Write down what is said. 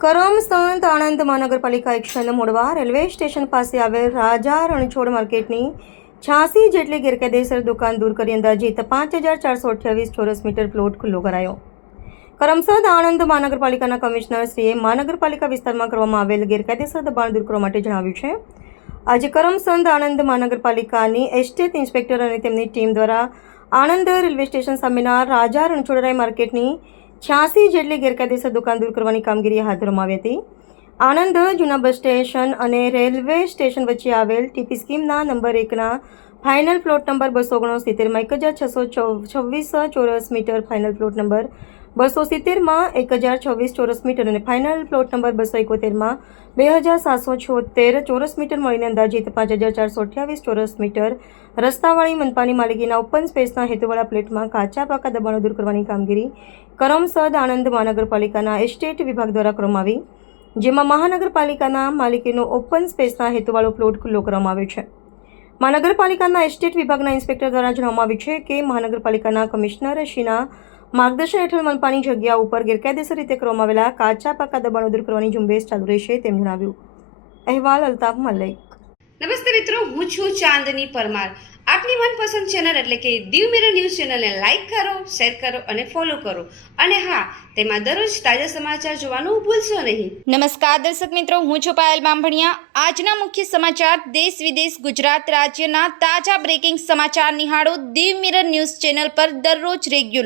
કરમસદ આણંદ મહાનગરપાલિકા action મોડવા railway station પાસે આવેલ રાજા રણછોડ માર્કેટની 86 જેટલી ગેરકાયદેસર દુકાન દૂર કરી અંદાજિત 5428 ચોરસ મીટર પ્લોટ ખુલ્લો કરાયો. કરમસદ આણંદ મહાનગરપાલિકાના કમિશનર શ્રીએ મહાનગરપાલિકા વિસ્તારમાં કરવામાં આવેલ ગેરકાયદેસર દબાણ દૂર કરવા માટે જણાવ્યું છે. આજે કરમસદ આણંદ મહાનગરપાલિકાની એસ્ટેટ ઇન્સ્પેક્ટર અને તેમની ટીમ દ્વારા આણંદ રેલવે સ્ટેશન સામેના રાજા રણછોડરાય માર્કેટની 86 જેટલી ગેરકાયદેસર દુકાન દૂર કરવાની કામગીરી હાથ ધરવામાં આવી હતી. આણંદ જૂના બસ સ્ટેશન અને રેલવે સ્ટેશન વચ્ચે આવેલ ટીપી સ્કીમના નંબર 1ના ફાઇનલ પ્લોટ નંબર 269માં 1026 ચોરસ મીટર, ફાઇનલ પ્લોટ નંબર 270માં 1026 ચોરસ મીટર અને ફાઇનલ પ્લોટ નંબર 271માં 2776 ચોરસ મીટર મળીને અંદાજિત 5428 ચોરસ મીટર રસ્તાવાળી મનપાની માલિકીના ઓપન સ્પેસના હેતુવાળા પ્લેટમાં કાચા પાકા દબાણો દૂર કરવાની કામગીરી કરમસદ આણંદ મહાનગરપાલિકાના એસ્ટેટ વિભાગ દ્વારા કરવામાં આવી, જેમાં મહાનગરપાલિકાના માલિકીનો ઓપન સ્પેસના હેતુવાળો પ્લોટ ખુલ્લો કરવામાં આવ્યો છે. મહાનગરપાલિકાના એસ્ટેટ વિભાગના ઇન્સ્પેક્ટર દ્વારા જણાવવામાં આવ્યું છે કે મહાનગરપાલિકાના કમિશનરશ્રીના માર્ગદર્શન હેઠળ મનપાની જગ્યા ઉપર ગેરકાયદેસર રીતે કરવામાં આવેલા કાચા પાકા દબાણો દૂર કરવાની ઝુંબેશ ચાલુ રહેશે તેમ જણાવ્યું. અહેવાલ અલ્તાફ મલિક. નમસ્તે મિત્રો, હું છું ચાંદની પરમાર. આપની મનપસંદ ચેનલ એટલે કે દીવ મિરર ન્યૂઝ ચેનલને લાઈક કરો, શેર કરો અને ફોલો કરો. અને હા, તેમાં દરરોજ તાજા સમાચાર જોવાનું ભૂલશો નહીં. નમસ્કાર દર્શક મિત્રો, હું છું પાયલ બામભણિયા. આજના મુખ્ય સમાચાર દેશ વિદેશ ગુજરાત રાજ્યના તાજા બ્રેકિંગ સમાચાર નિહાળો દીવ મિરર ન્યૂઝ ચેનલ પર દરરોજ રેગ્યુલર.